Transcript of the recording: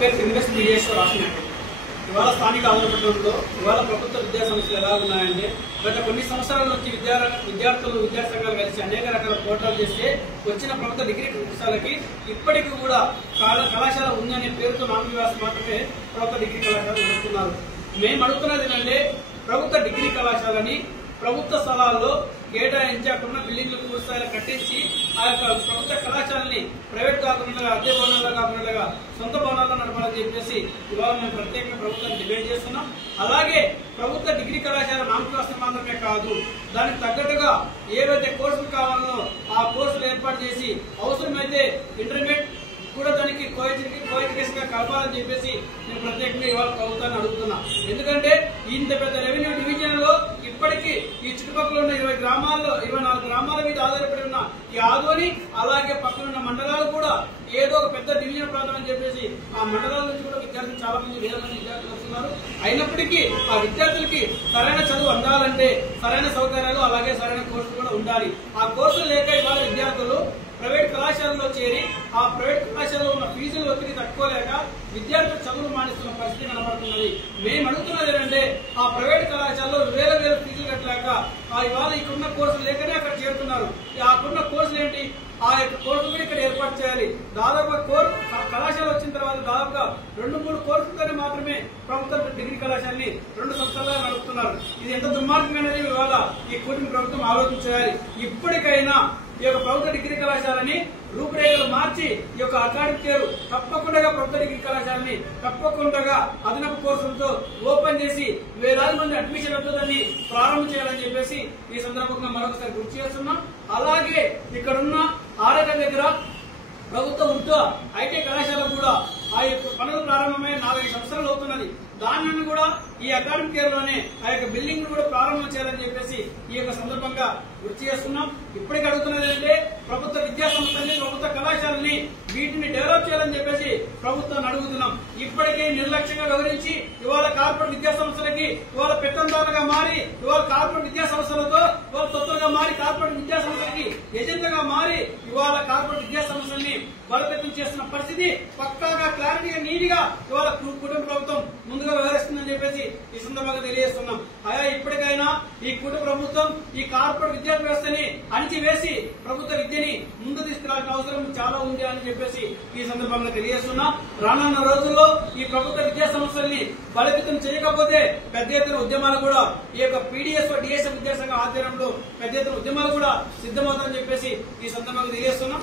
పేరు సింగరేశ్వర విజయేశ్వర రాసినట్టు ఇవాళ స్థానిక ఆంధ్రప్రదేశ్లో ఇవాళ ప్రభుత్వ విద్యా సంస్థలు ఎలా ఉన్నాయంటే గత కొన్ని సంవత్సరాల నుంచి విద్యార్థులు విద్యా సంఘాలు కలిసి అనేక రకాల పోరాటాలు చేస్తే వచ్చిన ప్రభుత్వ డిగ్రీ కళాశాలకి ఇప్పటికీ కూడా కళాశాల ఉందనే పేరుతో నామవిలాసం మాత్రమే ప్రభుత్వ డిగ్రీ కళాశాల నడుపుతున్నారు. మేము అడుగుతున్నది ఏంటంటే ప్రభుత్వ డిగ్రీ కళాశాలని ప్రభుత్వ స్థలాల్లో కేటాయించి అక్కడున్న బిల్డింగ్లు పూర్తి స్థాయిలో కట్టించి ఆ యొక్క ప్రభుత్వ కళాశాలని ప్రైవేట్ కాకుండా అద్దె భవనాల్లో కాకుండా సొంత భవనాల్లో నడపాలని చెప్పేసి ఇవాళ మేము ప్రత్యేకంగా ప్రభుత్వాన్ని డిమాండ్ చేస్తున్నాం. అలాగే ప్రభుత్వ డిగ్రీ కళాశాల నామకాస్తం మాత్రమే కాదు, దానికి తగ్గట్టుగా ఏవైతే కోర్సులు కావాలనో ఆ కోర్సులు ఏర్పాటు చేసి అవసరమైతే ఇంటర్మీడియట్ కూడా దానికి కోఎడ్యుకేషన్ గా కలపాలని చెప్పేసి నేను ప్రత్యేకంగా ఇవాళ ప్రభుత్వాన్ని అడుగుతున్నా. ఎందుకంటే ఇంత పెద్ద రెవెన్యూ డివిజన్ లో ఇప్పటికీ ఈ చుట్టుపక్కల ఉన్న 24 గ్రామాల మీద ఆధారపడి ఉన్న ఈ ఆదోని అలాగే పక్కనున్న మండలాలు కూడా ఏదో ఒక పెద్ద డివిజన్ ప్రాంతం అని చెప్పేసి ఆ మండలాల నుంచి కూడా విద్యార్థులు చాలా మంది వేల మంది విద్యార్థులు వస్తున్నారు. అయినప్పటికీ ఆ విద్యార్థులకి సరైన చదువు అందాలంటే సరైన సౌకర్యాలు అలాగే సరైన కోర్సులు కూడా ఉండాలి. ఆ కోర్సులు లేక ఇవాళ విద్యార్థులు ప్రైవేట్ కళాశాలలో చేరి ఆ ప్రైవేట్ కళాశాలలో ఉన్న ఫీజులు ఒత్తిడి తట్టుకోలేక విద్యార్థులు చదువులు మానేస్తున్న పరిస్థితి కనబడుతున్నది. మేము అడుగుతున్నది ఏంటంటే ఆ ప్రైవేట్ కళాశాలలో వేల ఫీజులు కట్టలేక ఇవాళ ఇక్కడున్న కోర్సులు లేకనే అక్కడ చేరుతున్నారు. అక్కడున్న కోర్సులు ఏంటి, ఆ యొక్క కోర్సులు కూడా ఇక్కడ ఏర్పాటు చేయాలి. దాదాపుగా కళాశాల వచ్చిన తర్వాత దాదాపుగా 2-3 కోర్సులతోనే మాత్రమే ప్రభుత్వ డిగ్రీ కళాశాలని 2 సంవత్సరాలుగా నడుపుతున్నారు. ఇది ఎంత దుర్మార్గమైనది ఇవాళ ఈ కూటమి ప్రభుత్వం ఆలోచించాలి. ఇప్పటికైనా ఈ యొక్క ప్రభుత్వ డిగ్రీ కళాశాలని రూపురేఖలు మార్చి ఈ యొక్క అకాడమిక్ ఇయర్ తప్పకుండా ప్రభుత్వ డిగ్రీ కళాశాలని తప్పకుండా అదనపు కోర్సులతో ఓపెన్ చేసి వేలాది మంది అడ్మిషన్ అవుతుందని ప్రారంభం చేయాలని చెప్పేసి ఈ సందర్భంగా మరొకసారి గుర్తు చేస్తున్నాం. అలాగే ఇక్కడున్న ఆరోగ్యం దగ్గర ప్రభుత్వ ఉర్దూ ఐటీ కళాశాల కూడా ఆ యొక్క పనులు ప్రారంభమై 4-5 సంవత్సరాలు అవుతున్నది. దానిని కూడా ఈ అకాడమిక్ ఇయర్ లోనే ఆ యొక్క బిల్డింగ్ కూడా ప్రారంభం చేయాలని చెప్పేసి ఈ యొక్క సందర్భంగా గుర్తు చేస్తున్నాం. ఇప్పటికీ అడుగుతున్నది ఏంటంటే ప్రభుత్వ విద్యా సంస్థల్ని ప్రభుత్వ కళాశాలని వీటిని డెవలప్ చేయాలని చెప్పేసి ప్రభుత్వాన్ని అడుగుతున్నాం. ఇప్పటికే నిర్లక్ష్యంగా వ్యవహరించి ఇవాళ కార్పొరేట్ విద్యా సంస్థలకి ఇవాళ పెత్తందారులుగా మారి ఇవాళ కార్పొరేట్ విద్యా సంస్థలతో ఇవాళ తొత్తులుగా మారి కార్పొరేట్ విద్యా సంస్థలకి ఏజెంట్గా మారి ఇవాళ కార్పొరేట్ విద్యా సంస్థల్ని బలోపేతం చేస్తున్న పరిస్థితి పక్కాగా క్లారిటీగా నీటిగా ఇవాళ కుటుంబ ప్రభుత్వం ముందుగా వ్యవహరిస్తుందని చెప్పేసి ఈ సందర్భంగా తెలియజేస్తున్నాం. అయా ఇప్పటికైనా ఈ కుటుంబ ప్రభుత్వం ఈ కార్పొరేట్ విద్యా వ్యవస్థని అణిచివేసి ప్రభుత్వ విద్యని ముందు తీసుకురావాల్సిన అవసరం చాలా ఉంది అని చెప్పేసి ఈ సందర్భంగా తెలియజేస్తున్నాం. రానున్న రోజుల్లో ఈ ప్రభుత్వ విద్యా సంస్థల్ని బలోపేతం చేయకపోతే పెద్ద ఎత్తున ఉద్యమాలు కూడా ఈ యొక్క పీడీఎస్ డిఎస్ఎఫ్ విద్యాసంఘ ఆధ్వర్యంలో పెద్ద ఎత్తున ఉద్యమాలు కూడా సిద్ధమవుతాయని చెప్పేసి ఈ సందర్భంగా తెలియజేస్తున్నాం.